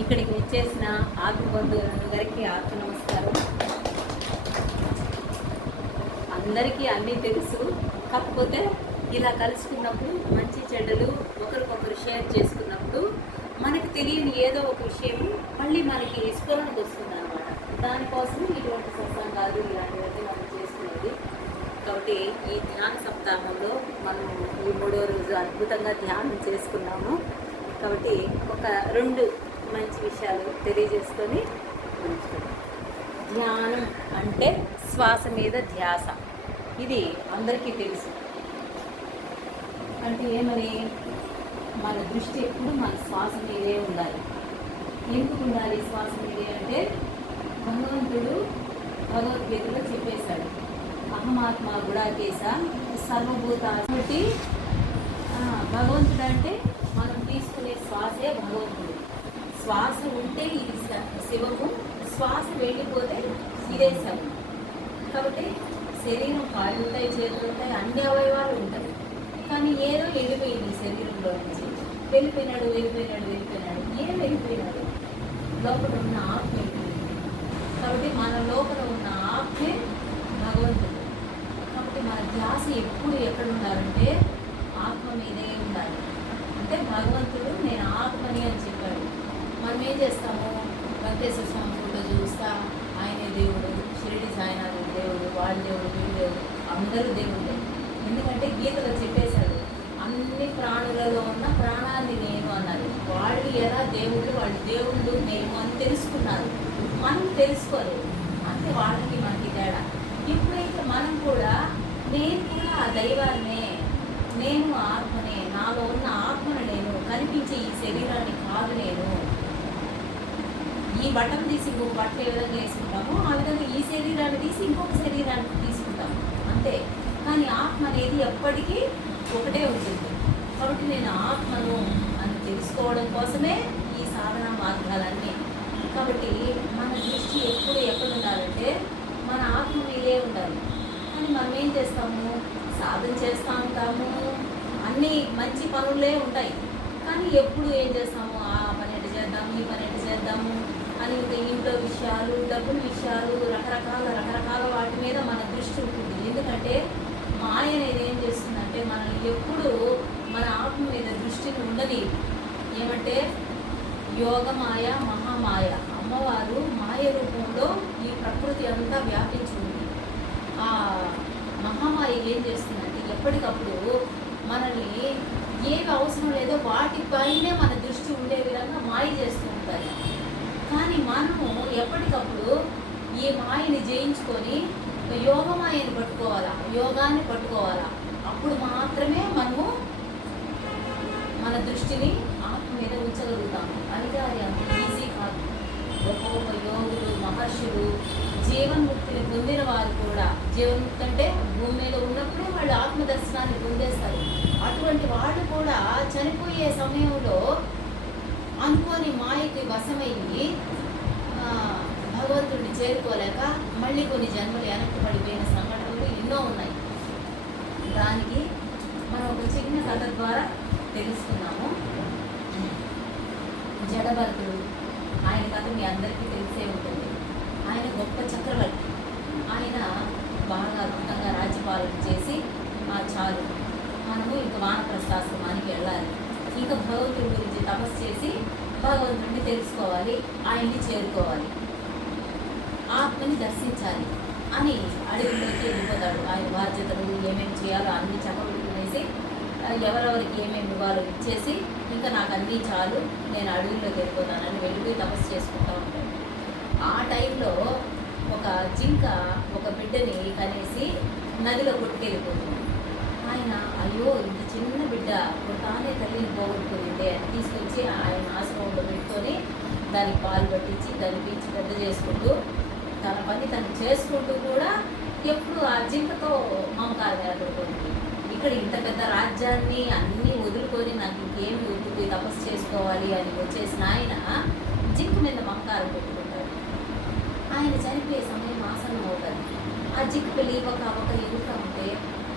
ఇక్కడికి వచ్చేసిన ఆత్మ బంధువులందరికీ ఆత్మ నమస్కారం. అందరికీ అన్నీ తెలుసు, కాకపోతే ఇలా కలుసుకున్నప్పుడు మంచి చెడ్డలు ఒకరికొకరు షేర్ చేసుకున్నప్పుడు మనకి తెలియని ఏదో ఒక విషయం మళ్ళీ మనకి స్ఫురణకు వస్తుంది అన్నమాట. దానికోసం ఇటువంటి సత్సంగాలు ఇలాంటివన్నీ మనం చేసుకునేది. కాబట్టి ఈ ధ్యాన సప్తాహంలో మనం ఈ 3వ రోజు అద్భుతంగా ధ్యానం చేసుకున్నాము. కాబట్టి ఒక 2 మంచి విషయాలు తెలియజేసుకొని ఉంచుకుందాం. ధ్యానం అంటే శ్వాస మీద ధ్యాస. ఇది అందరికీ తెలుసు. అంటే ఏమని, మన దృష్టి ఎప్పుడు మన శ్వాస మీదే ఉండాలి. ఎందుకు ఉండాలి శ్వాస మీదే అంటే, భగవంతుడు భగవద్గీతలో చెప్పేశాడు, అహమాత్మ గుడాకేశ సర్వభూత. కాబట్టి భగవంతుడు అంటే మనం తీసుకునే శ్వాసే భగవంతుడు. శ్వాస ఉంటే ఇది శివము, శ్వాస వెళ్ళిపోతే ఇదే శవం. కాబట్టి శరీరం కాళ్ళు ఉంటాయి, చేతులు ఉంటాయి, అన్ని అవయవాలు ఉంటాయి. కానీ ఏదో వెళ్ళిపోయింది శరీరంలో నుంచి. వెళ్ళిపోయినాడు. ఏం వెళ్ళిపోయినాడు? లోపల ఉన్న ఆత్మ వెళ్ళిపోయింది. కాబట్టి మన లోపల ఉన్న ఆత్మే భగవంతుడు. కాబట్టి మన ధ్యాస ఎప్పుడు ఎక్కడ ఉండాలంటే ఆత్మ మీదే ఉండాలి. అంటే భగవంతుడు నేను ఆత్మని అని చెప్పాడు. మనం ఏం చేస్తాము, వెంకటేశ్వర స్వామి ఫోటో చూస్తా, ఆయనే దేవుడు, షిరిడి సాయినాథుడు దేవుడు, వాడి దేవుడు, వీడి దేవుడు, అందరూ దేవుడే. ఎందుకంటే గీతలో చెప్పేశాడు, అన్ని ప్రాణులలో ఉన్న ప్రాణాన్ని నేను అన్నారు. వాళ్ళు ఎలా దేవుళ్ళు, వాళ్ళు దేవుళ్ళు నేను అని తెలుసుకున్నారు. మనం తెలుసుకోలేదు. అంటే వాళ్ళకి మనకి తేడా. ఇప్పుడైతే మనం కూడా నేను కూడా ఆ దైవాన్నే, నేను ఆత్మనే, నాలో ఉన్న ఆత్మను నేను, కనిపించే ఈ శరీరాన్ని కాదు నేను. ఈ బట్టను తీసి ఇంకొక బట్టలు ఏ విధంగా వేసుకుంటామో ఆ విధంగా ఈ శరీరాన్ని తీసి ఇంకొక శరీరాన్ని తీసుకుంటాము అంతే. కానీ ఆత్మ అనేది ఎప్పటికీ ఒకటే ఉంటుంది. కాబట్టి నేను ఆత్మను అని తెలుసుకోవడం కోసమే ఈ సాధన మార్గాలన్నీ. కాబట్టి మన దృష్టి ఎప్పుడు ఎక్కడ ఉండాలంటే మన ఆత్మ మీదే ఉండాలి. కానీ మనం ఏం చేస్తాము, సాధన చేస్తూ ఉంటాము, అన్నీ మంచి పనులే ఉంటాయి. కానీ ఎప్పుడు ఏం చేస్తాము, ఆ పని ఎటు చేద్దాము, ఈ పని ఎటు చేద్దాము అని ఇంకా ఇంట్లో విషయాలు, డబ్బుల విషయాలు, రకరకాల వాటి మీద మన దృష్టి ఉంటుంది. ఎందుకంటే మాయ అనేది ఏం చేస్తుందంటే మనల్ని ఎప్పుడు మన ఆత్మ మీద దృష్టిని ఉండని. ఏమంటే యోగమాయ, మహామాయ, అమ్మవారు మాయ రూపంలో ఈ ప్రకృతి అంతా వ్యాపించింది. ఆ మహామాయ ఏం చేస్తుందంటే ఎప్పటికప్పుడు మనల్ని ఏవి అవసరం లేదో వాటిపైనే మన దృష్టి ఉండే విధంగా మాయ చేస్తూ ఉంటారు. కానీ మనము ఎప్పటికప్పుడు ఈ మాయని జయించుకొని యోగమాయని పట్టుకోవాలా, యోగాన్ని పట్టుకోవాలా. అప్పుడు మాత్రమే మనము మన దృష్టిని ఆత్మ మీద ఉంచగలుగుతాము. అది అంత ఈజీ కాదు. గొప్ప యోగులు, మహర్షులు, జీవన్ముక్తిని పొందిన వారు కూడా, జీవన్ముక్తి అంటే భూమి మీద ఉన్నప్పుడే వాళ్ళు ఆత్మదర్శనాన్ని పొందేస్తారు. అటువంటి వాళ్ళు కూడా చనిపోయే సమయంలో అనుకోని మాయకి వశమయ్యి భగవంతుడిని చేరుకోలేక మళ్ళీ కొన్ని జన్మలు వెనక్కి పడిపోయిన సంఘటనలు ఎన్నో ఉన్నాయి. దానికి మనం ఒక చిన్న కథ ద్వారా తెలుసుకున్నాము. జడభరతుడు, ఆయన కథ మీ అందరికీ తెలిసే ఉంటుంది. ఆయన గొప్ప చక్రవర్తి. ఆయన బాగా అద్భుతంగా రాజ్యపాలన చేసి చాలు, మనము ఇంక వానప్రస్థాశ్రమానికి వెళ్ళాలి, ఇంకా భగవంతుడి గురించి తపస్సు చేసి భగవంతుడిని తెలుసుకోవాలి, ఆయన్ని చేరుకోవాలి, ఆత్మని దర్శించాలి అని అడవిలోకి వెళ్ళిపోతాడు. ఆయన బాధ్యతలు ఏమేమి చేయాలో అన్ని చక్కబెట్టుకునేసి ఎవరెవరికి ఏమేమి ఇవ్వాలో ఇచ్చేసి ఇంకా నాకు అన్నీ చాలు, నేను అడవిలోకి వెళ్ళిపోతానని వెళ్ళిపోయి తపస్సు చేసుకుంటూ ఉంటాడు. ఆ టైంలో ఒక జింక ఒక బిడ్డని కనేసి నదిలో కొట్టుకెళ్ళిపోతుంది. ఆయన అయ్యో ఇంత చిన్న బిడ్డ తానే తల్లిని పోగొట్టుకుంది అని తీసుకొచ్చి ఆయన ఆశ్రమంలో పెట్టుకొని దానికి పాలు పట్టించి దాన్ని పెంచి పెద్ద చేసుకుంటూ తన పని తను చేసుకుంటూ కూడా ఎప్పుడు ఆ జింకతో మమకారం ఏర్పడుతుంది. ఇక్కడ ఇంత పెద్ద రాజ్యాన్ని అన్నీ వదులుకొని నాకు ఇంకేమి వద్దు, తపస్సు చేసుకోవాలి అని వచ్చేసిన ఆయన జింక మీద మమకారం పెట్టుకుంటాడు. ఆయన చనిపోయే సమయం ఆసనం అవుతుంది. ఆ జింక పెళ్ళి ఒక ఎదుగుతూ ఉంటే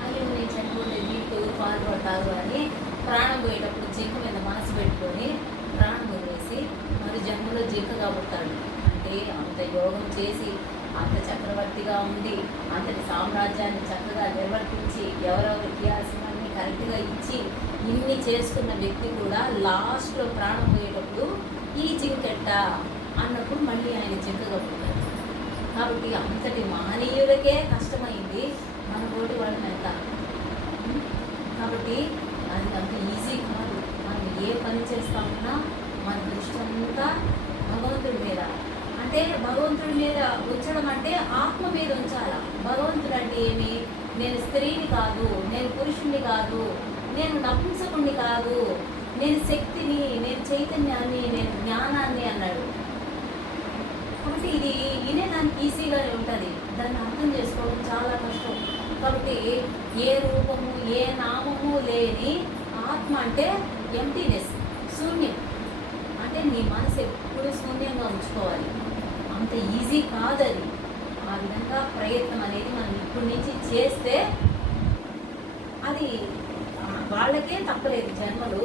అయ్యో నేను చనిపోతే వీటితో పాలు పడతారు అని ప్రాణం పోయేటప్పుడు జింక మీద మనసు పెట్టుకొని ప్రాణం వదిలేసి మరి జన్మలో జింకగా పుట్టాడు. అంటే అంత యోగం చేసి అంత చక్రవర్తిగా ఉండి అంతటి సామ్రాజ్యాన్ని చక్కగా నిర్వర్తించి ఎవరెవరు ఇతిహాసాన్ని కరెక్ట్గా ఇచ్చి ఇన్ని చేసుకున్న వ్యక్తి కూడా లాస్ట్లో ప్రాణం పోయేటప్పుడు ఈ జింకెట్ట అన్నప్పుడు మళ్ళీ ఆయన జింకగా పుట్టాడు. కాబట్టి అంతటి మహనీయులకే కష్టమైంది మన తోటి వాళ్ళని ఎంత. కాబట్టి అది అంత ఈజీ కాదు. మనం ఏ పని చేస్తామన్నా మన దృష్టి అంతా భగవంతుడి మీద, అంటే భగవంతుడి మీద ఉంచడం అంటే ఆత్మ మీద ఉంచాల. భగవంతుడు అంటే ఏమి? నేను స్త్రీని కాదు, నేను పురుషుణ్ణి కాదు, నేను నపుంసకుణ్ణి కాదు, నేను శక్తిని, నేను చైతన్యాన్ని, నేను జ్ఞానాన్ని అన్నాడు. కాబట్టి ఇది వినేదానికి ఈజీగానే ఉంటుంది, దాన్ని అర్థం చేసుకోవడం చాలా కష్టం. కాబట్టి ఏ రూపము ఏ నామము లేని ఆత్మ అంటే ఎంటీనెస్, శూన్యం. అంటే నీ మనసు ఎప్పుడు శూన్యంగా ఉంచుకోవాలి. అంత ఈజీ కాదది. ఆ విధంగా ప్రయత్నం అనేది మనం ఇప్పటి నుంచి చేస్తే అది వాళ్ళకే తప్పలేదు జన్మలు.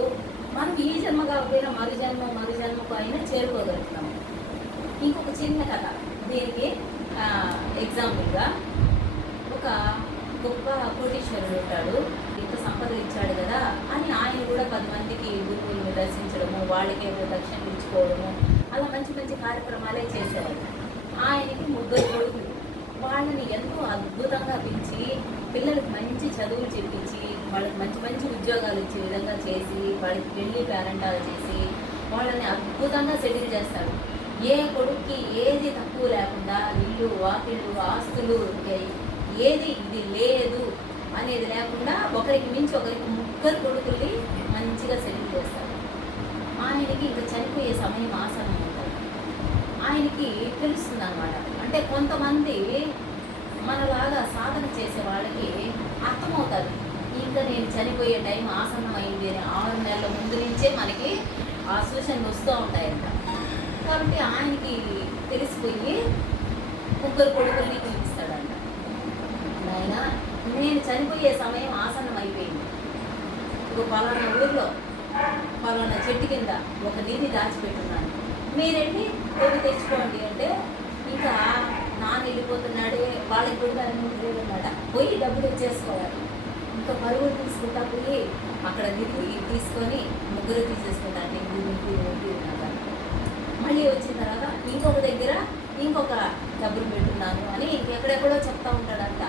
మనం ఈ జన్మ కాకపోయినా మరు జన్మకు అయినా చేరుకోగలుగుతాము. ఇంకొక చిన్న కథ దీనికి ఎగ్జాంపుల్గా, ఒక గొప్ప కోటీశ్వరుడు ఉంటాడు, ఇంత సంపద ఇచ్చాడు కదా అని ఆయన కూడా 10 మందికి గురువులను దర్శించడము, వాళ్ళకి ఏదో దక్షిణలు ఇచ్చుకోవడము, అలా మంచి మంచి కార్యక్రమాలే చేసేవాడు. ఆయనకి 3 కొడుకులు. వాళ్ళని ఎంతో అద్భుతంగా పెంచి పిల్లలకు మంచి చదువులు చెప్పించి వాళ్ళకి మంచి మంచి ఉద్యోగాలు ఇచ్చే విధంగా చేసి వాళ్ళకి పెళ్లి పేరెంటాలు చేసి వాళ్ళని అద్భుతంగా సెటిల్ చేస్తాడు. ఏ కొడుక్కి ఏది తక్కువ లేకుండా ఇల్లు వాకిళ్ళు ఆస్తులు ఏది ఇది లేదు అనేది లేకుండా ఒకరికి మించి ఒకరికి 3 కొడుకుల్ని మంచిగా సెటిల్ చేస్తారు. ఆయనకి ఇంకా చనిపోయే సమయం ఆసనం ఉంటుంది. ఆయనకి తెలుస్తుంది అన్నమాట. అంటే కొంతమంది మనలాగా సాధన చేసే వాళ్ళకి అర్థమవుతుంది, ఇంకా నేను చనిపోయే టైం ఆసనం అయింది అని 6 నెలల ముందు నుంచే మనకి ఆ సూచనలు వస్తూ ఉంటాయంట. కాబట్టి ఆయనకి తెలిసిపోయి 3 కొడుకుల్ని పిలిపిస్తాడంట. ఆయన నేను చనిపోయే సమయం ఆసనం అయిపోయింది, ఒక పలానా ఊర్లో పలానా చెట్టు కింద ఒక నిధి దాచిపెట్టున్నాను, మీరెళ్ళి పోయి తెచ్చుకోండి అంటే ఇంకా నాన్న వెళ్ళిపోతున్నాడే, వాళ్ళకి కూడా లేదన్నమాట, పోయి డబ్బులు ఇచ్చేసుకోవాలి. ఇంకా పరుగులు తీసుకుంటా పోయి అక్కడ నిధి తీసుకొని 3 తీసేసుకుంటాను. మళ్ళీ వచ్చిన తర్వాత ఇంకొక దగ్గర ఇంకొక డబ్బులు పెట్టున్నాను అని ఇంకెక్కడెక్కడో చెప్తా ఉంటాడంట.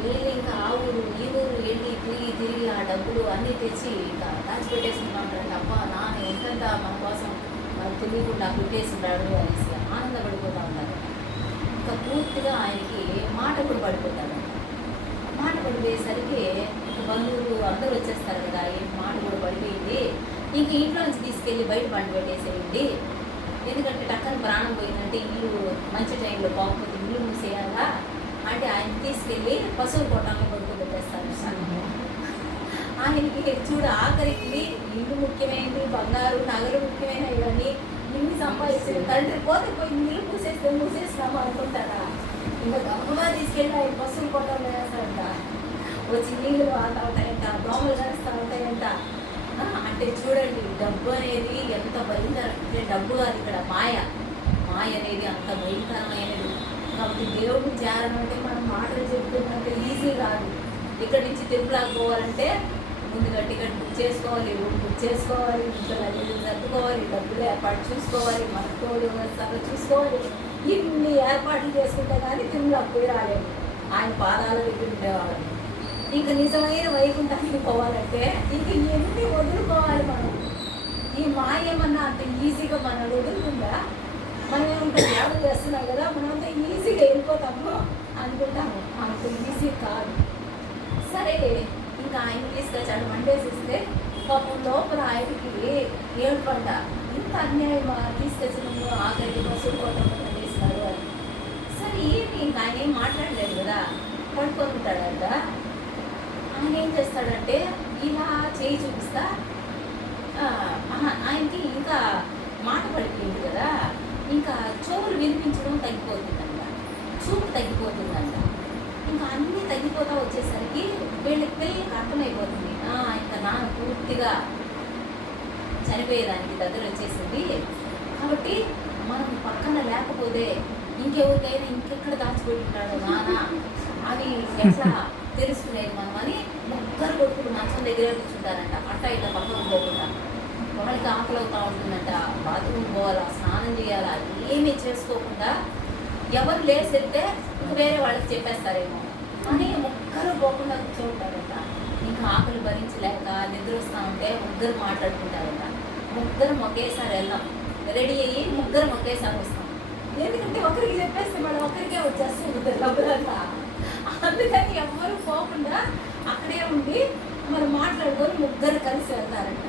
వీళ్ళు ఇంకా ఆ ఊరు ఈ ఊరు వెళ్ళి తిరిగి ఆ డబ్బులు అన్నీ తెచ్చి ఇంకా దాచిపెట్టేసుకుంటా ఉంటాడంట. అబ్బా నాన్న ఎంతంత మన కోసం మనకు తెలియకుండా పెట్టేస్తున్నాడు అనేసి ఆనందపడిపోతూ ఉంటారు. ఇంకా పూర్తిగా ఆయనకి మాట కూడా పడిపోతాడు. మాట పడిపోయేసరికి ఇంక బంధువులు అందరూ వచ్చేస్తారు కదా, ఏంటి మాట కూడా పడిపోయింది, ఇంక ఇంట్లో నుంచి తీసుకెళ్ళి బయట పండు పెట్టేసేయండి, ఎందుకంటే టక్కన ప్రాణం పోయిందంటే ఇల్లు మంచి టైంలో పోకపోతే ఇల్లు మూసేయాలా అంటే ఆయన తీసుకెళ్ళి పశువుల కొట్టాలను పడుకోబెట్టేస్తారు. ఆయనకి చూడ ఆఖరికి ఇల్లు ముఖ్యమైనది, బంగారు నగలు ముఖ్యమైన ఇవన్నీ ఇల్లు సంపాదించిన తండ్రి పోతే పోయి ఇల్లు మూసేసినాము అనుకుంటారా, ఇంకా గమ్ముగా తీసుకెళ్ళి ఆయన పశువుల కొట్టాలు వేస్తారంట. వచ్చి నీళ్ళు వాడుతూ ఉంటాయంట, దోమలు కలుస్తూ ఉంటాయంట. అంటే చూడండి, డబ్బు అనేది ఎంత భయంకరం అంటే, డబ్బు కాదు ఇక్కడ మాయ అనేది అంత భయంకరమైనది. కాబట్టి దేవుడిని చేరాలంటే మనం మాటలు చెప్తున్నంటే ఈజీ కాదు. ఇక్కడి నుంచి తిరుపతికి పోవాలంటే ముందుగా టికెట్ బుక్ చేసుకోవాలి, రూమ్ బుక్ చేసుకోవాలి, ఇంట్లో అది సర్దుకోవాలి, డబ్బులు ఏర్పాటు చూసుకోవాలి, మన తోడు సగం చూసుకోవాలి. ఇన్ని ఏర్పాట్లు చేసుకుంటే కానీ తిరుమలకు పోయి రాలేదు. ఆయన పాదాల దగ్గర ఉండేవాళ్ళని. ఇంక నిజమైన వైకుంఠానికి పోవాలంటే ఇంక ఎన్ని వదులుకోవాలి మనం. ఈ మాయ ఏమన్నా అంత ఈజీగా మనం వదులుకుందా? మనం ఏమంటే యాదలు చేస్తున్నాం కదా, మనం అంత ఈజీగా వెళ్ళిపోతాము అనుకుంటాము. అంత ఈజీ కాదు. సరే ఇంకా ఆయన తీసుకొచ్చాడు వండేసిస్తే పాపం లోపల ఆయనకి ఏడుపడ్డ, ఇంత అన్యాయం తీసుకొచ్చినాము, ఆఖరికి పశువులు కొట్టకుండా చేసినాడు అని. సరే ఏమి ఇంకా ఆయన ఏం మాట్లాడలేదు కదా, పడుకొని ఉంటాడంట. ఆయన ఏం చేస్తాడంటే ఇలా చేయి చూపిస్తా, ఆయనకి ఇంకా మాట పడిపోయింది కదా, ఇంకా చెవులు వినిపించడం తగ్గిపోతుందంట, చూపు తగ్గిపోతుందంట. ఇంకా అన్నీ తగ్గిపోతా వచ్చేసరికి పిల్లలకి అర్థమైపోతుంది, ఇంకా నాన్న పూర్తిగా చనిపోయేదానికి దగ్గర వచ్చేసింది. కాబట్టి మనం పక్కన లేకపోతే ఇంకెవరికైనా ఇంకెక్కడ దాచిపెట్టున్నాడు నాన్న అని ఎట్లా తెలుసుకునేది మనం అని ముగ్గురు కొడుకులు మంచం దగ్గరే కూర్చుంటారంట, అట్ట ఇట్లా పక్కన పోకుండా. వాళ్ళకి ఆకలి అవుతూ ఉంటుందంట, బాత్రూమ్ పోవాలా, స్నానం చేయాలా, ఏమీ చేసుకోకుండా ఎవరు లేసెళ్తే ఇంక వేరే వాళ్ళకి చెప్పేస్తారేమో అని ముగ్గురు పోకుండా కూర్చోంటారంట. ఇంకా ఆకలి భరించలేక నిద్ర వస్తూ ఉంటే ముగ్గురు మాట్లాడుకుంటారంట. ముగ్గురం ఒకేసారి వెళ్దాం, రెడీ అయ్యి ముగ్గురం ఒకేసారి వస్తాం. ఎందుకంటే ఒకరికి చెప్పేస్తే మనం ఒకరికే వచ్చేస్తుంది డబ్బులంతా. అందుకని ఎవ్వరు పోకుండా అక్కడే ఉండి మరి మాట్లాడుకొని ముగ్గురు కలిసి వెళ్తారంట,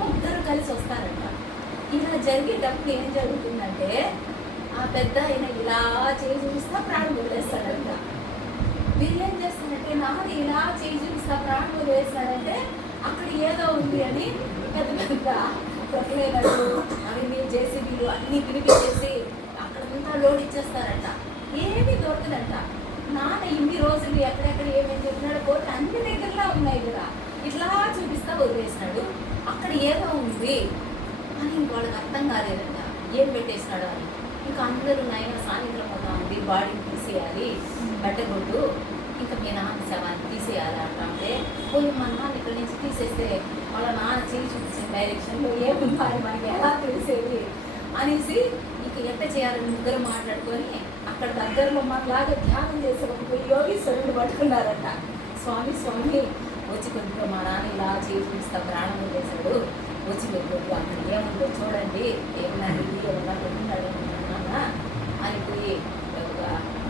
ముగ్గురు కలిసి వస్తారంట. ఇలా జరిగేటప్పుడు ఏం జరుగుతుందంటే ఆ పెద్ద ఆయన ఇలా చేయి చూపిస్తా ప్రాణం వదిలేస్తాడంట. వీళ్ళు ఏం చేస్తారంటే నాది ఇలా చేయి చూపిస్తా ప్రాణం వదిలేస్తాడంటే అక్కడ ఏదో ఉంది అని పెద్ద పెద్ద ప్రక్రియలు అవన్నీ చేసి వీళ్ళు అన్నీ పిలిపించేసి అక్కడంతా లోడ్ ఇచ్చేస్తారంట. ఏమీ దొరకదంట. నాన్న ఇన్ని రోజులు ఎక్కడెక్కడ ఏమేమి చెప్పినాడు పోతే అన్ని దగ్గరలా ఉన్నాయి కూడా, ఇట్లా చూపిస్తా వదిలేసినాడు. అక్కడ ఏదో ఉంది అని వాళ్ళకి అర్థం కాలేదంట, ఏం పెట్టేసినాడు అని. ఇంకా అందరూ నైనా సాయంత్రం అవుతా ఉంది, బాడీని తీసేయాలి, పెట్టకూడదు, ఇంకా మీ నాన్న శవాన్ని తీసేయాలి అంటే పోయి మా నాన్న ఇక్కడి నుంచి తీసేస్తే వాళ్ళ నాన్న చేయి చూపించిన డైరెక్షన్లో ఏముందో అని మనకి ఎలా తెలిసేది అనేసి ఇక ఎట్ట చేయాలని ముగ్గురు మాట్లాడుకొని అక్కడ దగ్గరలో మనలాగా ధ్యానం చేసే ఒక యోగీశ్వరుని పట్టుకున్నారంట. స్వామి స్వామి వచ్చి కొద్దిగా మా నాన్న ఇలా చేయి చూపిస్తా ప్రాణం చేశాడు, వచ్చి కొద్దిగా అక్కడ ఏముందో చూడండి, ఏమన్నా ఇది ఏమన్నా పెట్టుకున్నాడు నాన్న అని పోయి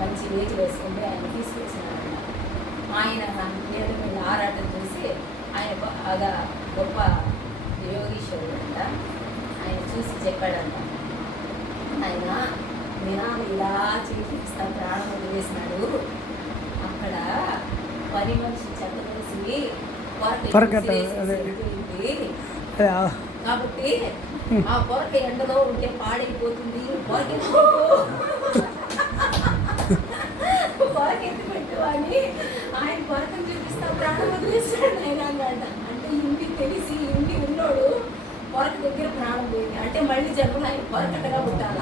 మంచి వేచి వేసుకుంటే ఆయన తీసుకొచ్చినారంట. ఆయన ఏదో మీద ఆరాటం చూసి ఆయన బాగా గొప్ప యోగీశ్వరుడు అంట. ఆయన చూసి చెప్పాడంట, ఆయన మీ నాన్న ఇలా చేపిస్తా ప్రాణం వదిలేసినాడు, అక్కడ పని మనిషి చెత్త కలిసి కాబట్టి ఆ పొరక ఎండలో ఉంటే పాడైపోతుంది, పొరకెత్తి పెట్టు అని ఆయన పొరకను చూపిస్తా ప్రాణం వదిలేస్తాడు ఆయన అన్నాడ. అంటే ఇంటి తెలిసి ఇంటి ఉన్నోడు పొరక దగ్గర ప్రాణం పోయింది అంటే మళ్ళీ జన్మలో ఆయన పొరకటగా పుట్టాల.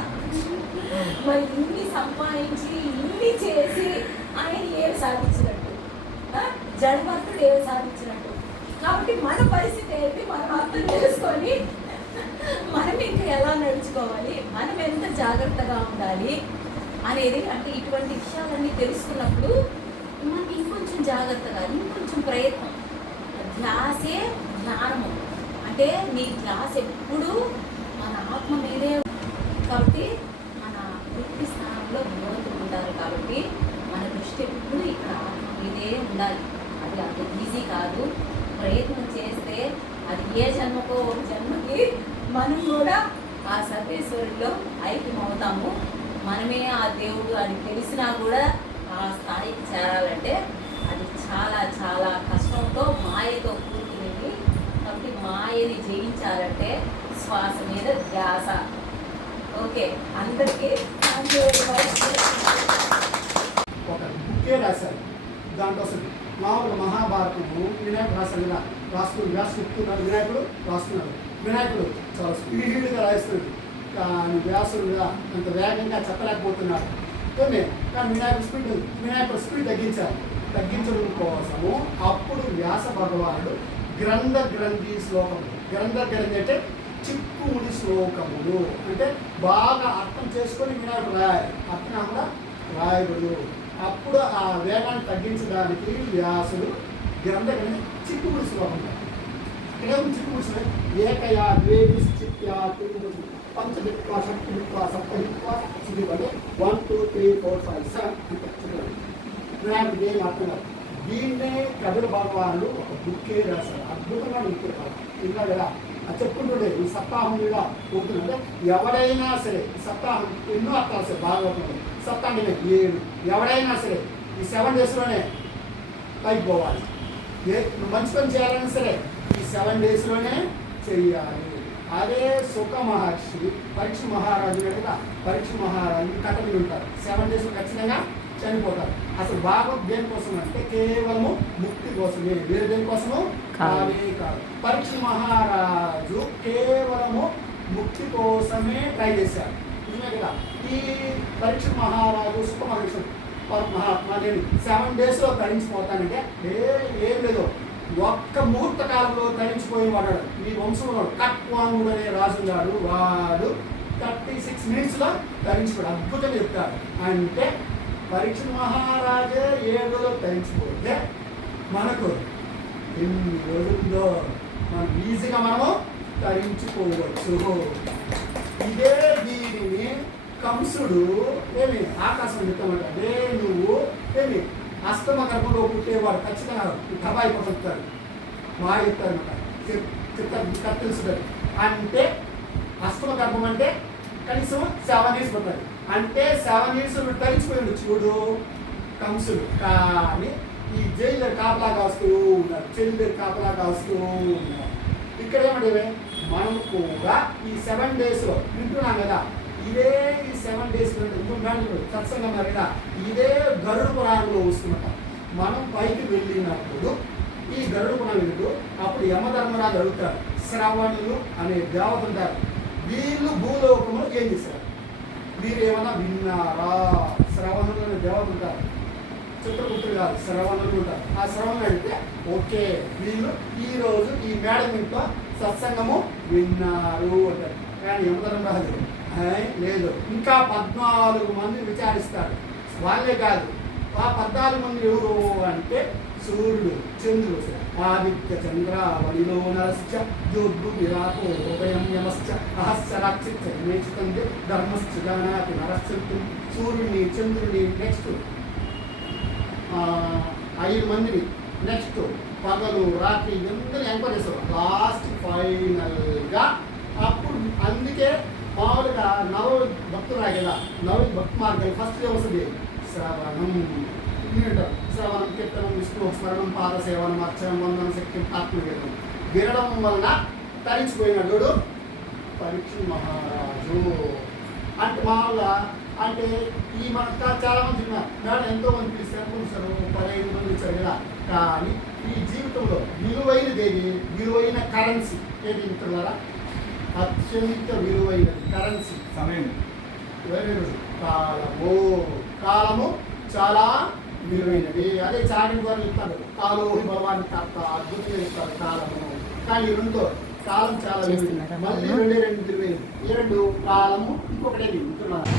మరి ఇన్ని సంపాదించి ఇన్ని చేసి ఆయన ఏమి సాధించినట్టు, జడభక్తుడు ఏమి సాధించినట్టు. కాబట్టి మన పరిస్థితి ఏంటి మనం అర్థం చేసుకొని మనం ఇంకా ఎలా నడుచుకోవాలి, మనం ఎంత జాగ్రత్తగా ఉండాలి అనేది. అంటే ఇటువంటి విషయాలన్నీ తెలుసుకున్నప్పుడు మనకి ఇంకొంచెం జాగ్రత్తగా, ఇంకొంచెం ప్రయత్నం. ధ్యాసే జ్ఞానము అంటే నీ ధ్యాస ఎప్పుడు మన ఆత్మ మీదే. కాబట్టి మన వృత్తి స్థానంలో భగవంతుడు ఉంటారు కాబట్టి మన దృష్టి ఎప్పుడు ఇక్కడ ఆత్మ మీదే ఉండాలి. అది అంత ఈజీ కాదు, ప్రయత్నం చేస్తే అది ఏ జన్మకో ఒక జన్మకి మనం కూడా ఆ సర్వేశ్వరుడిలో ఐక్యమవుతాము. మనమే ఆ దేవుడు అని తెలిసినా కూడా ఆ స్థాయికి చేరాలంటే అది చాలా చాలా కష్టంతో మాయతో కూడుకునేది. కాబట్టి మాయని జయించాలంటే శ్వాస మీద ధ్యాస. ఓకే, అందరికీ ఒక బుక్కే రాశారు. దాంట్లో అసలు మామూలుగా మహాభారతము వినాయకుడు రాశారు కదా, చెప్తున్నారు వినాయకుడు రాస్తున్నాడు. వినాయకుడు చాలా స్పీడ్గా రాస్తున్నాడు, కానీ వ్యాసుడుగా అంత వేగంగా చెప్పలేకపోతున్నాడు. కానీ వినాయకుడు స్పీడ్ తగ్గించడం కోసము అప్పుడు వ్యాస భగవానుడు గ్రంథి శ్లోకములు, గ్రంథి అంటే చిక్కుముడి శ్లోకములు అంటే బాగా అర్థం చేసుకొని వినాయకుడు రాయాలి, అర్థం కూడా రాయకూడదు. అప్పుడు ఆ వేగాన్ని తగ్గించడానికి వ్యాసుడు గ్రంథి చిక్కుముడి శ్లోకం, చిక్కుముడి శ్లోకం ఏకయా ద్వేది చిత్యా పంచదిత్వా షట్దిత్వా సప్తదిత్వా అంటే 1 2 3 4 5 7 వినాయకుడు ఏం అర్థం కాదు. దీన్నే కబీర్ భగవానుడు ఒక బుక్కే రాశారు, అద్భుతంగా బుక్కే ఇంకా కదా చెప్పుకుంటుండే. ఈ సప్తాహం కూడా పోతుందంటే ఎవరైనా సరే ఈ సప్తాహం ఎన్నో అర్థాలు సార్ భాగవతంలో. సప్తాహం 7, ఎవరైనా సరే ఈ 7 డేస్లోనే పైకి పోవాలి. మంచి పని చేయాలన్నా సరే ఈ 7 డేస్లోనే చెయ్యాలి. అదే సుఖ మహర్షి పరీక్ష మహారాజు కదా, పరీక్ష మహారాజు కథలు ఉంటారు. 7 డేస్ ఖచ్చితంగా చనిపోతారు. అసలు భాగవత్ దేనికోసం అంటే కేవలము ముక్తి కోసమే, వేరే దేనికోసము కాదే కాదు. పరీక్ష మహారాజు కేవలము ముక్తి కోసమే ట్రై చేశారు. నిజమే కదా. ఈ పరీక్ష మహారాజు సుఖమహర్షి మహాత్మా నేను 7 daysలో తరించిపోతానంటే ఏం లేదు, ఒక్క ముహూర్త కాలంలో తరించిపోయి వాడాడు. ఈ వంశంలో కట్వాంగుడు అనే రాజుగాడు, వాడు 36 minutesలో తరించిపోయాడు. అద్భుతంగా చెప్తాడు. అంటే పరీక్ష మహారాజే 7 రోజుల్లో తరించిపోతే మనకు ఎన్ని రోజుల్లో మనం ఈజీగా మనము తరించుకోవచ్చు. ఇదే దీనిని కంసుడు ఏమి ఆకాశం చెప్తామంటే నువ్వు ఏమి అష్టమ గర్భంలో పుట్టేవాడు ఖచ్చితంగా తబాయి పడుతాడు మా చెప్తారనమాట. చెప్తారు తెలుసుతారు. అంటే అష్టమ గర్భం అంటే కనీసం 7 years పడతాడు. అంటే 7 years తరించిపోయాడు చూడు కంసుడు. కానీ ఈ జైలు కాపలా కాస్తూ ఉన్నారు, చెల్లి కాపలా కాస్తూ ఉన్నారు. ఇక్కడ ఏమంటే మనం కూడా ఈ 7 daysలో వింటున్నాం కదా, ఇదే ఈ 7 days సత్సంగం కదా, ఇదే గరుడ పురాణంలో వస్తున్నట. మనం పైకి వెళ్ళినప్పుడు ఈ గరుడ పురాణం వెళ్తూ అప్పుడు యమధర్మరాజు అడుగుతారు, శ్రవణులు అనే దేవత ఉంటారు, వీళ్ళు భూలోకంలో ఏం చేశారు, మీరు ఏమన్నా విన్నారా? శ్రవణులు అనే దేవత ఉంటారు, చిత్రగుప్తులు కాదు, శ్రవణులు ఉంటారు. ఆ శ్రవణులు అడిగితే ఓకే వీళ్ళు ఈరోజు ఈ మేడం ఇంట్లో సత్సంగము విన్నారు అంటారు. కానీ యమధర్మరాజు లేదు, ఇంకా 14 మంది విచారిస్తాడు. వాళ్ళే కాదు, ఆ 14 మంది ఎవరు అంటే సూర్యుడు, చంద్రుడు, ఆదిత్య చంద్ర వడిలో నరశ్చ యోగ్గు విరాటో ఉభయం యమశ్చ అహస్సరాక్షితంది ధర్మశ్చ జానాతి నరశ్చంతు. సూర్యుడిని, చంద్రుడిని, నెక్స్ట్ 5 మందిని, నెక్స్ట్ పగలు రాత్రి అందరూ ఎంక్వైరీ చేస్తారు. లాస్ట్ ఫైనల్గా అప్పుడు అందుకే మామూలుగా నవ భక్తులు రాయి కదా, నవ భక్తి మార్గాలు ఫస్ట్ వస్తుంది శ్రవణం. శ్రవణం, కీర్తనం, విష్ణు స్మరణం, పాద సేవనం, అక్షరం, వందనం, శక్తి, ఆత్మవేదం వినడం వలన తరించిపోయినాడు పరీక్ష మహారాజు. అంటే మామూలుగా అంటే ఈ మన చాలా మంది ఉన్నారు మేడం, ఎంతో మంది పిలిచారు, పిలిచారు 15 మంది ఇచ్చారు కదా. కానీ ఈ జీవితంలో విలువైనదేది, విలువైన కరెన్సీ ఏది ఇంటున్నారా? అత్యంత విలువైనది కరెన్సీ సమయం. కాలము, కాలము చాలా విలువైనది. అదే చాటి ద్వారా చెప్తాడు, కాలోహి భగవాన్ తప్ప అద్భుతంగా చెప్తాడు కాలము. కానీ రెండో కాలం చాలా విలువైనది, మళ్ళీ రెండు విలువైనది. ఈ రెండు కాలము, ఇంకొకటి వింటున్నారు.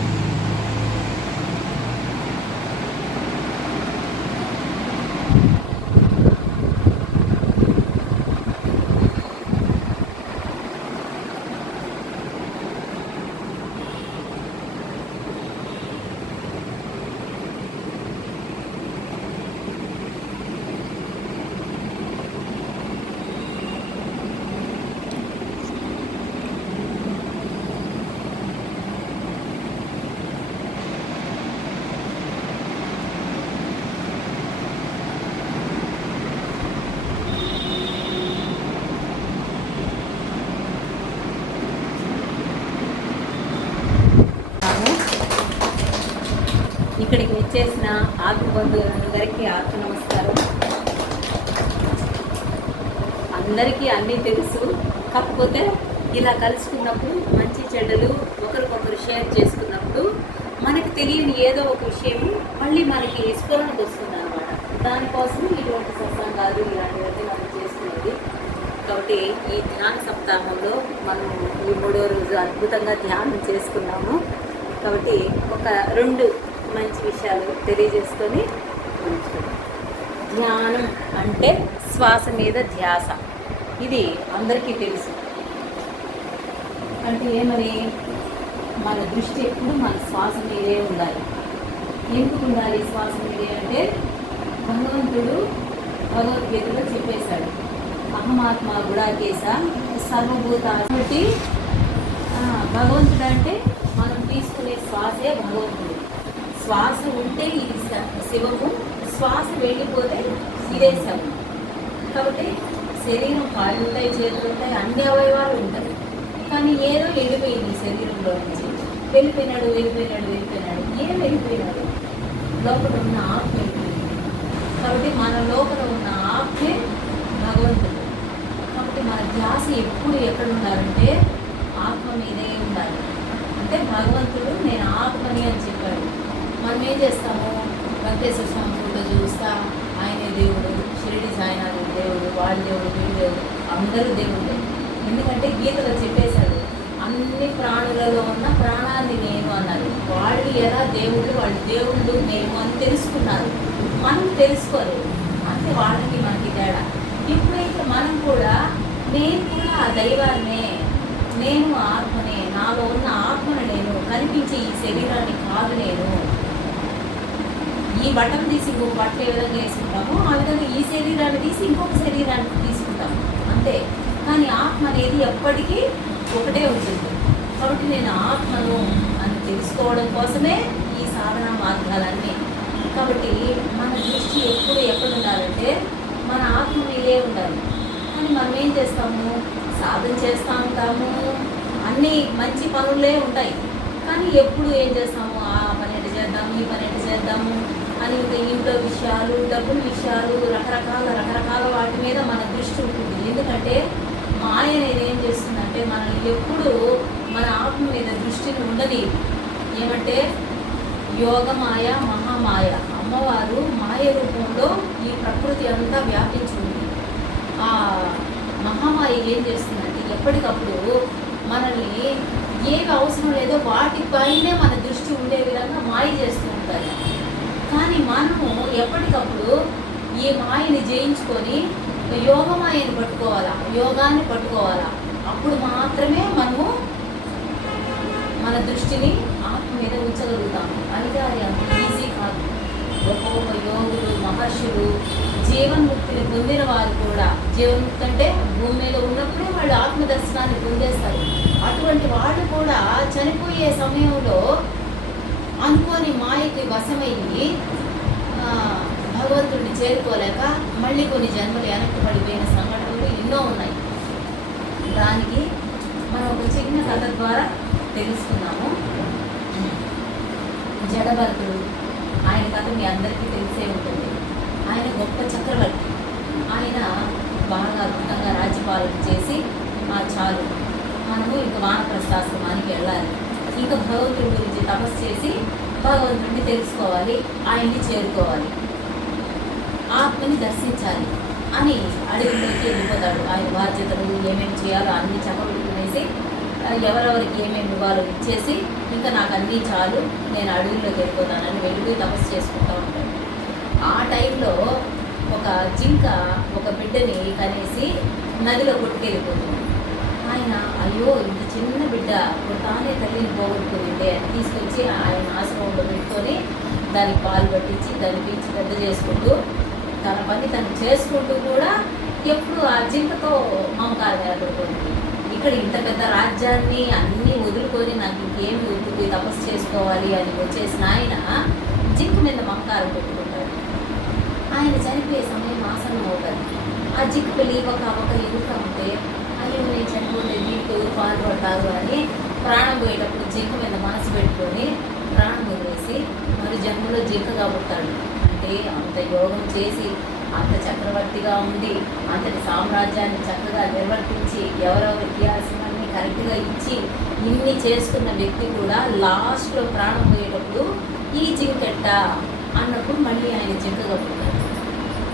ఇక్కడికి వచ్చేసిన ఆత్మబంధువులందరికీ ఆత్మ నమస్కారం. అందరికీ అన్నీ తెలుసు, కాకపోతే ఇలా కలుసుకున్నప్పుడు మంచి చెడ్డలు ఒకరికొకరు షేర్ చేసుకున్నప్పుడు మనకి తెలియని ఏదో ఒక విషయం మళ్ళీ మనకి స్ఫురణకు వస్తుంది అన్నమాట. దానికోసం ఇటువంటి సత్సంగాలు ఇలాంటివన్నీ మనం చేసుకునేది. కాబట్టి ఈ ధ్యాన సప్తాహంలో మనం ఈ 3వ రోజు అద్భుతంగా ధ్యానం చేసుకున్నాము. కాబట్టి ఒక 2 మంచి విషయాలు తెలియజేసుకొని ధ్యానం అంటే శ్వాస మీద ధ్యాస. ఇది అందరికీ తెలుసు. అంటే ఏమని మన దృష్టి ఎప్పుడు మన శ్వాస మీదే ఉండాలి. ఎందుకు ఉండాలి శ్వాస మీదే అంటే భగవంతుడు భగవద్గీతలో చెప్పేశాడు, అహమాత్మ గుడాకేశ సర్వభూత. కాబట్టి భగవంతుడు అంటే మనం తీసుకునే శ్వాసే భగవంతుడు. శ్వాస ఉంటే ఇది శివము, శ్వాస వెళ్ళిపోతే ఇదే శవం. కాబట్టి శరీరం కాళ్ళు ఉంటాయి, చేతులు ఉంటాయి, అన్ని అవయవాలు ఉంటాయి. కానీ ఏదో వెళ్ళిపోయింది శరీరంలో నుంచి. వెళ్ళిపోయినాడు ఏం వెళ్ళిపోయినాడు? లోపల ఉన్న ఆత్మ వెళ్ళిపోయింది. కాబట్టి మన లోపల ఉన్న ఆత్మే భగవంతుడు. కాబట్టి మన ధ్యాస ఎప్పుడు ఎక్కడ ఉండాలంటే ఆత్మ మీదే ఉండాలి. అంటే భగవంతుడు చేస్తాము? వెంకటేశ్వర స్వామి ఫోటో చూస్తా ఆయనే దేవుడు, షిరిడి సాయినాథ్ దేవుడు, వాడి దేవుడు, వీడి దేవుడు, అందరూ దేవుడే. ఎందుకంటే గీతలో చెప్పేశాడు, అన్ని ప్రాణులలో ఉన్న ప్రాణాన్ని నేను అన్నారు. వాళ్ళు ఎలా దేవుళ్ళు, వాళ్ళు దేవుళ్ళు నేను అని తెలుసుకున్నారు, మనం తెలుసుకోలేదు. అంటే వాళ్ళకి మనకి తేడా. ఇప్పుడైతే మనం కూడా నేను కూడా ఆ దైవాన్నే, నేను ఆత్మనే, నాలో ఉన్న ఆత్మను నేను, కనిపించే ఈ శరీరాన్ని కాదు నేను. ఈ బట్టను తీసి ఇంకొక బట్టలు ఏ విధంగా వేసుకుంటామో ఆ విధంగా ఈ శరీరాన్ని తీసి ఇంకొక శరీరాన్ని తీసుకుంటాము అంతే. కానీ ఆత్మ అనేది ఎప్పటికీ ఒకటే ఉంటుంది. కాబట్టి నేను ఆత్మను అని తెలుసుకోవడం కోసమే ఈ సాధన మార్గాలన్నీ. కాబట్టి మన దృష్టి ఎప్పుడు ఎక్కడ ఉండాలంటే మన ఆత్మ మీదే ఉండాలి. కానీ మనం ఏం చేస్తాము? సాధన చేస్తూ ఉంటాము, అన్నీ మంచి పనులే ఉంటాయి. కానీ ఎప్పుడు ఏం చేస్తాము? ఆ పని ఎటు చేద్దాము, ఈ పని ఎటు చేద్దాము అని ఇంకా ఇంట్లో విషయాలు, డబ్బుల విషయాలు, రకరకాల వాటి మీద మన దృష్టి ఉంటుంది. ఎందుకంటే మాయ అనేది ఏం చేస్తుందంటే మనల్ని ఎప్పుడు మన ఆత్మ మీద దృష్టిని ఉండని. ఏమంటే యోగమాయ, మహామాయ, అమ్మవారు మాయ రూపంలో ఈ ప్రకృతి అంతా వ్యాపించి ఉంది. ఆ మహామాయ ఏం చేస్తుందంటే ఎప్పటికప్పుడు మనల్ని ఏవి అవసరం లేదో వాటిపైనే మన దృష్టి ఉండే విధంగా మాయ చేస్తూ ఉంటారు. కానీ మనము ఎప్పటికప్పుడు ఈ మాయని జయించుకొని యోగమాయని పట్టుకోవాలా, యోగాన్ని పట్టుకోవాలా. అప్పుడు మాత్రమే మనము మన దృష్టిని ఆత్మ మీద ఉంచగలుగుతాము. అయితే అది అంత ఈజీ కాదు. గొప్ప యోగులు, మహర్షులు, జీవన్ముక్తిని పొందిన వారు కూడా, జీవన్ముక్తి అంటే భూమి మీద ఉన్నప్పుడే వాళ్ళు ఆత్మదర్శనాన్ని పొందేస్తారు. అటువంటి వాళ్ళు కూడా చనిపోయే సమయంలో అనుకోని మాయకి వశమయ్యి భగవంతుడిని చేరుకోలేక మళ్ళీ కొన్ని జన్మలు వెనక్కి పడిపోయిన సంఘటనలు ఎన్నో ఉన్నాయి. దానికి మనం ఒక చిన్న కథ ద్వారా తెలుసుకున్నాము. జడభరతుడు, ఆయన కథ మీ అందరికీ తెలిసే ఉంటుంది. ఆయన గొప్ప చక్రవర్తి. ఆయన బాగా అద్భుతంగా రాజ్యపాలన చేసి చాలు మనము ఇంకా వానప్రస్థాశ్రమానికి వెళ్ళాలి, ఇంకా భగవంతుడి గురించి తపస్సు చేసి భగవంతుడిని తెలుసుకోవాలి, ఆయన్ని చేరుకోవాలి, ఆత్మని దర్శించాలి అని అడవిలోకి వెళ్ళిపోతాడు. ఆయన బాధ్యతలు ఏమేమి చేయాలో అన్నీ చెప్పబెట్టుకునేసి ఎవరెవరికి ఏమేమి ఇవ్వాలో ఇచ్చేసి ఇంకా నాకు అన్నీ చాలు, నేను అడవిలోకి వెళ్ళిపోతానని వెళ్ళిపోయి తపస్సు చేసుకుంటూ ఉంటాడు. ఆ టైంలో ఒక జింక ఒక బిడ్డని కనేసి నదిలో కొట్టుకెళ్ళిపోతుంది. ఆయన అయ్యో ఇంత చిన్న బిడ్డ తానే తల్లిని పోగొట్టుకుంది అని తీసుకొచ్చి ఆయన ఆశ్రమంలో పెట్టుకొని దానికి పాలు పట్టించి దాన్ని పెంచి పెద్ద చేసుకుంటూ తన పని తను చేసుకుంటూ కూడా ఎప్పుడు ఆ జింకతో మమకారం ఏర్పడుతుంది. ఇక్కడ ఇంత పెద్ద రాజ్యాన్ని అన్నీ వదులుకొని నాకు ఇంకేమి వద్దు తపస్సు చేసుకోవాలి అని వచ్చేసిన ఆయన జింక మీద మమకారం పెట్టుకుంటాడు. ఆయన చనిపోయే సమయం ఆసనం అవుతుంది. ఆ జింక పెళ్ళి ఒక ఎదుగుతూ ఉంటే అయ్యో నేను చనిపోతే వీటితో పాల్పడతారు అని ప్రాణం పోయేటప్పుడు జింక మీద మనసు పెట్టుకొని ప్రాణం వదిలేసి మరి జన్మలో జింకగా పుట్టాడు. అంటే అంత యోగం చేసి అంత చక్రవర్తిగా ఉండి అంతటి సామ్రాజ్యాన్ని చక్కగా నిర్వర్తించి ఎవరెవరికి ఇవ్వాల్సినవన్నీ కరెక్ట్గా ఇచ్చి ఇన్ని చేసుకున్న వ్యక్తి కూడా లాస్ట్లో ప్రాణం పోయేటప్పుడు ఈ జింకెట్ట అన్నప్పుడు మళ్ళీ ఆయన జింకగా పుట్టాడు.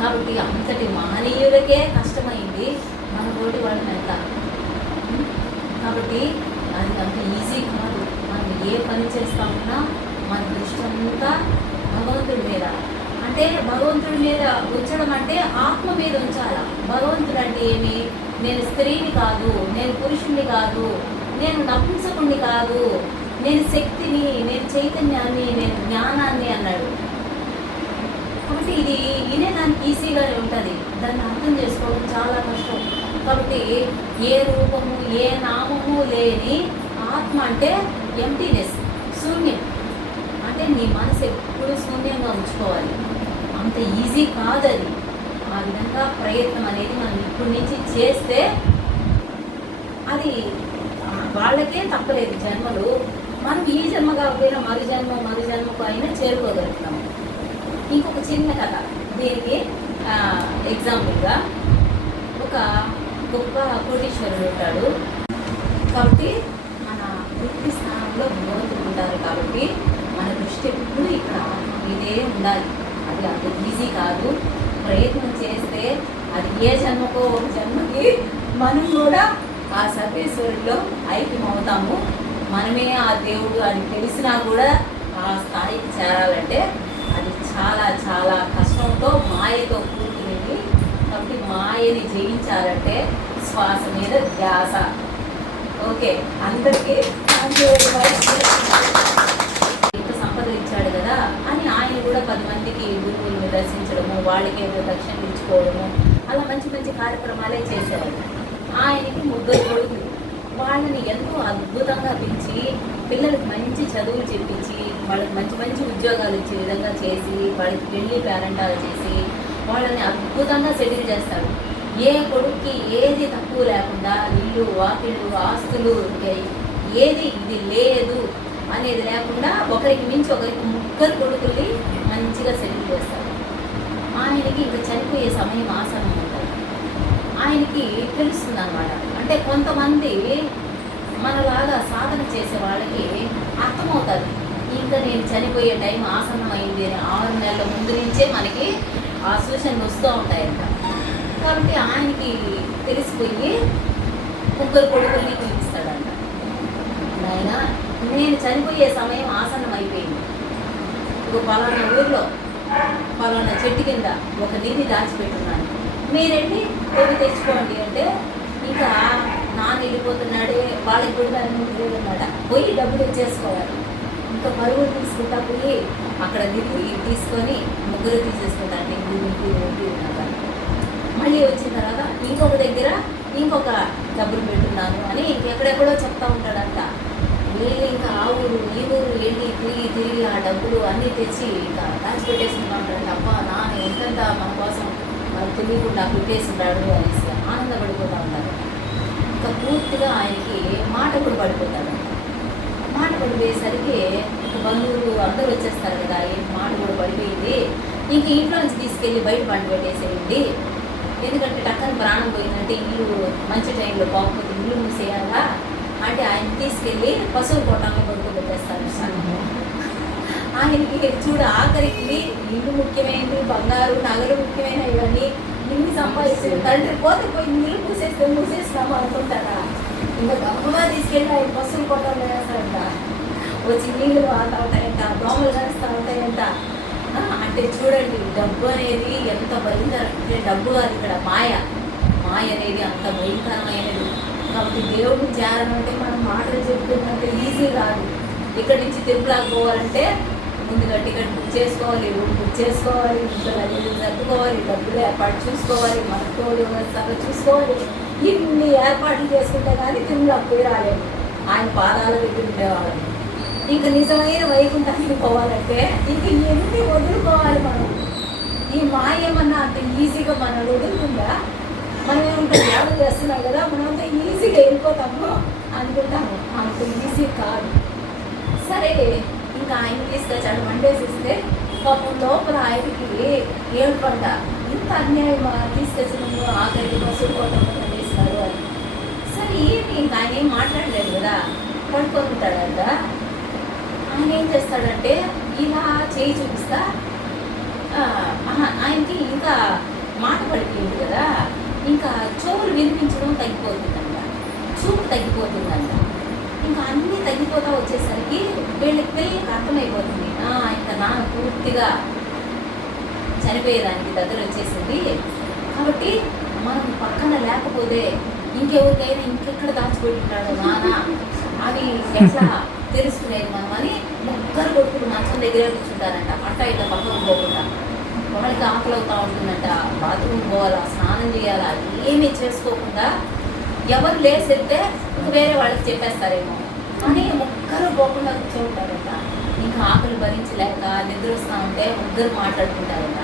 కాబట్టి అంతటి మహనీయులకే కష్టమైంది మన తోటి వాళ్ళని ఎంత. కాబట్టి అది అంత ఈజీ కాదు. మనం ఏ పని చేస్తామన్నా మన దృష్టి అంతా భగవంతుడి మీద, అంటే భగవంతుడి మీద ఉంచడం అంటే ఆత్మ మీద ఉంచాలా. భగవంతుడు అంటే ఏమి? నేను స్త్రీని కాదు, నేను పురుషుణ్ణి కాదు, నేను నపుంసకుణ్ణి కాదు, నేను శక్తిని, నేను చైతన్యాన్ని, నేను జ్ఞానాన్ని అన్నాడు. కాబట్టి ఇది వినేదానికి ఈజీగానే ఉంటుంది, దాన్ని అర్థం చేసుకోవడం చాలా కష్టం. కాబట్టి ఏ రూపము ఏ నామము లేని ఆత్మ అంటే ఎంటీనెస్, శూన్యం. అంటే నీ మనసు ఎప్పుడు శూన్యంగా ఉంచుకోవాలి. అంత ఈజీ కాదది. ఆ విధంగా ప్రయత్నం అనేది మనం ఇప్పటి నుంచి చేస్తే అది వాళ్ళకే తప్పలేదు జన్మలు. మనం ఈ జన్మ కాకపోయినా మరు జన్మకు అయినా చేరుకోగలుగుతాము. ఇంకొక చిన్న కథ దీనికి ఎగ్జాంపుల్గా, ఒక గొప్ప కోటీశ్వరుడు ఉంటాడు. కాబట్టి మన వృత్తి స్థానంలో భగవంతుడు ఉంటారు. కాబట్టి మన దృష్టి ఎప్పుడు ఇక్కడ మీదే ఉండాలి. అది అంత ఈజీ కాదు. ప్రయత్నం చేస్తే అది ఏ జన్మకో ఒక జన్మకి మనం కూడా ఆ సర్వేశ్వరుడిలో ఐక్యమవుతాము. మనమే ఆ దేవుడు అని తెలిసినా కూడా ఆ స్థాయికి చేరాలంటే అది చాలా చాలా కష్టంతో మాయతో కూడుకునేది. కాబట్టి మాయని జయించాలంటే శ్వాస మీద ధ్యాస. ఓకే, అందరికీ ఇంత సంపద ఇచ్చాడు కదా అని ఆయన కూడా 10 మందికి గురువుల్ని దర్శించడము, వాళ్ళకి ఏదో దక్షిణ ఇచ్చుకోవడము, అలా మంచి మంచి కార్యక్రమాలే చేసేవాళ్ళు. ఆయనకి 3 కొడుకులు. వాళ్ళని ఎంతో అద్భుతంగా పెంచి పిల్లలకు మంచి చదువులు చెప్పించి వాళ్ళకి మంచి మంచి ఉద్యోగాలు ఇచ్చే విధంగా చేసి వాళ్ళకి పెళ్లి పేరెంటాలు చేసి వాళ్ళని అద్భుతంగా సెటిల్ చేస్తాడు. ఏ కొడుక్కి ఏది తక్కువ లేకుండా ఇల్లు వాకిళ్ళు ఆస్తులు ఏది ఇది లేదు అనేది లేకుండా ఒకరికి మించి ఒకరికి 3 కొడుకుల్ని మంచిగా సెటిల్ చేస్తాడు. ఆయనకి ఇంకా చనిపోయే సమయం ఆసనం ఉంటుంది. ఆయనకి తెలుస్తుంది అన్నమాట. అంటే కొంతమంది మనలాగా సాధన చేసే వాళ్ళకి అర్థమవుతుంది, ఇంకా నేను చనిపోయే టైం ఆసన్నమైంది అని 6 నెలల ముందు నుంచే మనకి ఆ సూచనలు వస్తూ ఉంటాయంట. కాబట్టి ఆయనకి తెలిసిపోయి 3 కొడుకుల్ని పిలిపిస్తాడంట. ఆయన నేను చనిపోయే సమయం ఆసన్నం అయిపోయింది, ఇప్పుడు పలానా ఊర్లో పలానా చెట్టు కింద ఒక నిధి దాచిపెట్టున్నాను, మీరెళ్ళి కొద్ది తెచ్చుకోండి అంటే ఇంకా నాన్న వెళ్ళిపోతున్నాడే వాళ్ళకి కూడా అన్నాడ పోయి డబ్బులు ఇచ్చేసుకోవాలి. ఇంకా పరుగులు తీసుకుంటా పోయి అక్కడ నిధి తీసుకొని 3 తీసేసుకుంటాను. మళ్ళీ వచ్చిన తర్వాత ఇంకొక దగ్గర ఇంకొక డబ్బులు పెట్టున్నాను అని ఇంకెక్కడెక్కడో చెప్తా ఉంటాడంట. వీళ్ళు ఇంకా ఆ ఊరు ఈ ఊరు వెళ్ళి తిరిగి ఆ డబ్బులు అన్నీ తెచ్చి ఇంకా దాచిపెట్టేసుకుంటా ఉంటాడంట. అబ్బా నాన్న ఎంతంత మన కోసం తెలియకుండా పెట్టేస్తున్నాడు అనేసి ఆనందపడిపోతూ ఉంటారు. ఇంకా పూర్తిగా ఆయనకి మాట కూడా పడిపోతాడు. మాట పడిపోయేసరికి బంధువులు అందరూ వచ్చేస్తారు కదా, ఏంటి మాట కూడా పడిపోయింది, ఇంక ఇంట్లో నుంచి తీసుకెళ్ళి బయట పండు పెట్టేసేయండి, ఎందుకంటే టక్కని ప్రాణం పోయిందంటే ఇల్లు మంచి టైంలో బాగుంటుంది, ఇల్లు మూసేయాలా అంటే ఆయన తీసుకెళ్ళి పశువుల కొట్టాలని పడుకోబెట్టేస్తారు. ఆయనకి చూడ ఆఖరికి ఇల్లు ముఖ్యమైనది, బంగారు నగలు ముఖ్యమైన ఇవన్నీ ఇల్లు సంపాదించిన తండ్రి పోతే పోయి ఇల్లు మూసేసినాము అనుకుంటారా, ఇంకా గమ్మగా తీసుకెళ్ళి ఆయన పశువులు కొట్టాలి వేస్తారంట. వచ్చి నీళ్ళు వాడుతూ ఉంటాయంట, దోమలు కలుస్తూ ఉంటాయంట. అంటే చూడండి డబ్బు అనేది ఎంత భయంకరం అంటే, డబ్బు కాదు ఇక్కడ మాయ అనేది అంత భయంకరమైనది. కాబట్టి దేవుడిని చేరాలంటే మనం మాటలు చెప్తున్నంటే ఈజీ కాదు. ఇక్కడి నుంచి తిరుపతికి పోవాలంటే ముందుగా టికెట్ బుక్ చేసుకోవాలి, రూమ్ బుక్ చేసుకోవాలి, ఇంట్లో అది సర్దుకోవాలి, డబ్బులు ఏర్పాటు చూసుకోవాలి, మనతోడు వస్తారో చూసుకోవాలి. ఇన్ని ఏర్పాట్లు చేసుకుంటే కానీ తిరుమలకు పోయి రాలేదు. ఆయన పాదాల దగ్గర ఉండేవాళ్ళని. ఇంక నిజమైన వైకుంఠానికి పోవాలంటే ఇంక ఎన్ని వదులుకోవాలి మనం. ఈ మాయ ఏమన్నా అంత ఈజీగా మనం వదులుకుందా? మనం ఏమంటాం యాదవ్ చేస్తున్నాం కదా, మనం అంతా ఈజీగా వెళ్ళిపోతాము అనుకుంటాము. అంత ఈజీ కాదు. సరే ఇంకా ఆయన తీసుకొచ్చాడు మండేసిస్తే పాపం లోపల ఆయనకి ఏడుపడ్డ, ఇంత అన్యాయం తీసుకొచ్చినప్పుడు ఆఖరికి పశువులు కొట్టకుండా చేస్తారు అని. సరే ఏమి ఇంకా ఆయన ఏం మాట్లాడలేదు కదా, పడుకొని ఉంటాడంట. ఆయన ఏం చేస్తాడంటే ఇలా చేయి చూపిస్తా, ఆయనకి ఇంకా మాట పడిపోయింది కదా, ఇంకా చెవులు వినిపించడం తగ్గిపోతుందంట, చూపు తగ్గిపోతుందంట. ఇంకా అన్నీ తగ్గిపోతా వచ్చేసరికి వీళ్ళకి అర్థమైపోతుంది, ఇంకా నాన్న పూర్తిగా చనిపోయేదానికి దగ్గర వచ్చేసింది. కాబట్టి మనం పక్కన లేకపోతే ఇంకెవరికైనా ఇంకెక్కడ దాచిపెట్టున్నాడు నాన్న అని ఎట్లా తెలుసుకునేది మనం అని 3 కొడుకులు మంచం దగ్గరే కూర్చుంటారంట. అట్ట ఇట్లా పక్కన పోకుండా. వాళ్ళకి ఆకలి అవుతూ ఉంటుందంట, బాత్రూమ్ పోవాలా, స్నానం చేయాలా, ఏమీ చేసుకోకుండా ఎవరు లేసెళ్తే ఇంక వేరే వాళ్ళకి చెప్పేస్తారేమో అని 3 పోకుండా కూర్చోంటారంట. ఇంకా ఆకలి భరించలేక నిద్ర వస్తూ ఉంటే 3 మాట్లాడుకుంటారంట.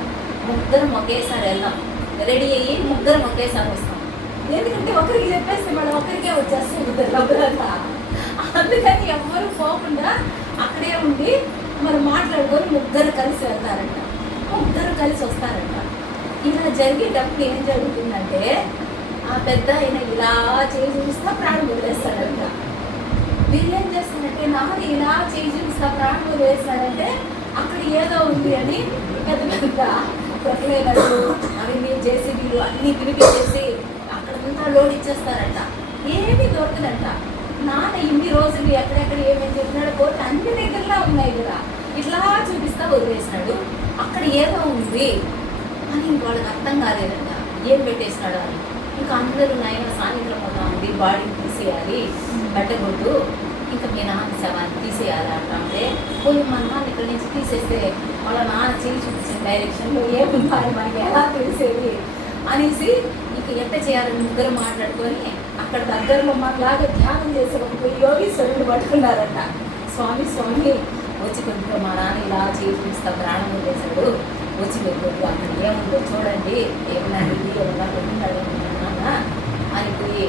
3 ఒకేసారి వెళ్దాం, రెడీ అయ్యి 3 ఒకేసారి వస్తాం. ఎందుకంటే ఒకరికి చెప్పేస్తే మనం ఒకరికే వచ్చేస్తుంది డబ్బులంతా. అందుకని ఎవ్వరు పోకుండా అక్కడే ఉండి మనం మాట్లాడుకొని 3 కలిసి వెళ్తారంట, 3 కలిసి వస్తారంట. ఇలా జరిగేటప్పుడు ఏం జరుగుతుందంటే ఆ పెద్ద ఆయన ఇలా చేయి చూపిస్తా ప్రాణం వదిలేస్తాడంట. వీళ్ళు ఏం చేస్తారంటే నాది ఇలా చేయి చూపిస్తా ప్రాణం వదిలేస్తారంటే అక్కడ ఏదో ఉంది అని పెద్ద పెద్ద ప్రొక్లేనర్లు అవన్నీ జేసీబీలు అన్నీ పిలిపించేసి అక్కడంతా లోడ్ ఇచ్చేస్తారంట. ఏమీ దొరకదంట. నాన్న ఇన్ని రోజులు ఎక్కడెక్కడ ఏమేమి చెప్పినాడో పోతే అన్ని దగ్గరలా ఉన్నాయి కూడా. ఇట్లా చూపిస్తా వదిలేసినాడు. అక్కడ ఏదో ఉంది అని వాళ్ళకి అర్థం కాలేదంట. ఏం పెట్టేసినాడు అని. ఇంకా అందరూ నాయన సాయంత్రం అవుతా ఉంది, బాడీని తీసేయాలి, పెట్టకూడదు, ఇంకా మీ నాన్న శవాన్ని తీసేయాలి అంటే పోయి మా నాన్న ఇక్కడి నుంచి తీసేస్తే వాళ్ళ నాన్న చేయి చూపించిన డైరెక్షన్లో ఏముందో అని మనకి ఎలా తెలిసేది అనేసి ఇక ఎట్ట చేయాలని ముగ్గురు మాట్లాడుకొని అక్కడ దగ్గరలో మనలాగా ధ్యానం చేసే ఒక యోగీశ్వరుని పట్టుకున్నారంట. స్వామి వచ్చి కొద్దిగా మా నాన్న ఇలా చేయి చూపిస్తా ప్రాణం వదిలేశాడు, వచ్చి కొద్దిగా అక్కడ ఏముందో చూడండి, ఏమన్నా ఇది ఏమన్నా కొట్టున్నాడు నాన్న అని పోయి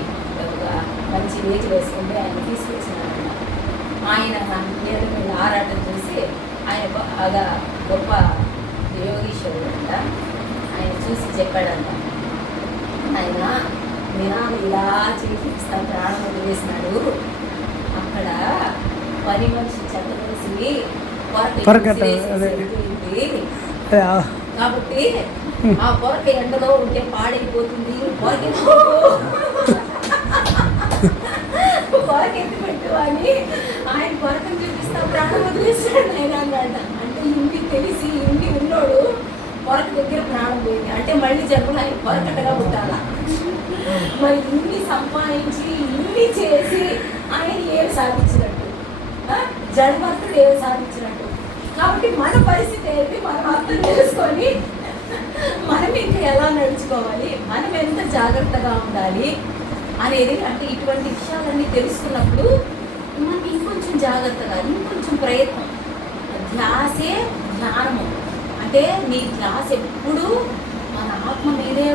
ఒక మంచి వేచి వేసుకుంటే ఆయన తీసుకొచ్చినారంట. ఆయన మీద మీద ఆరాటం చూసి ఆయన బాగా గొప్ప యోగీశ్వరుడు అంట. ఆయన చూసి చెప్పాడంట, ఆయన మీ నాన్న ఇలా చూపిస్తా ప్రాణం వదిలేసినాడు, అక్కడ పని మనిషి చెత్త వేసి కాబట్టి ఆ పొరక ఎండలో ఉంటే పాడైపోతుంది, పొరకెత్తి పెట్టు అని ఆయన పొరకను చూపిస్తా ప్రాణం వదిలేస్తాడు ఆయన అన్నాడ. అంటే ఇంటి తెలిసి ఇంటి ఉన్నోడు పొరక దగ్గర ప్రాణం పోయింది అంటే మళ్ళీ జన్మలో ఆయన పొరకట్టగా పుట్టాల. మరి ఇన్ని సంపాదించి ఇన్ని చేసి ఆయన ఏమి సాధించినట్టు, జన్మత్తుడు ఏమి సాధించినట్టు. కాబట్టి మన పరిస్థితి ఏంటి మనం అర్థం చేసుకొని మనం ఇంకా ఎలా నడుచుకోవాలి, మనం ఎంత జాగ్రత్తగా ఉండాలి అనేది. అంటే ఇటువంటి విషయాలన్నీ తెలుసుకున్నప్పుడు మనకి ఇంకొంచెం జాగ్రత్తగా, ఇంకొంచెం ప్రయత్నం. ధ్యాసే జ్ఞానము. అంటే నీ ధ్యాస ఎప్పుడు మన ఆత్మ మీదే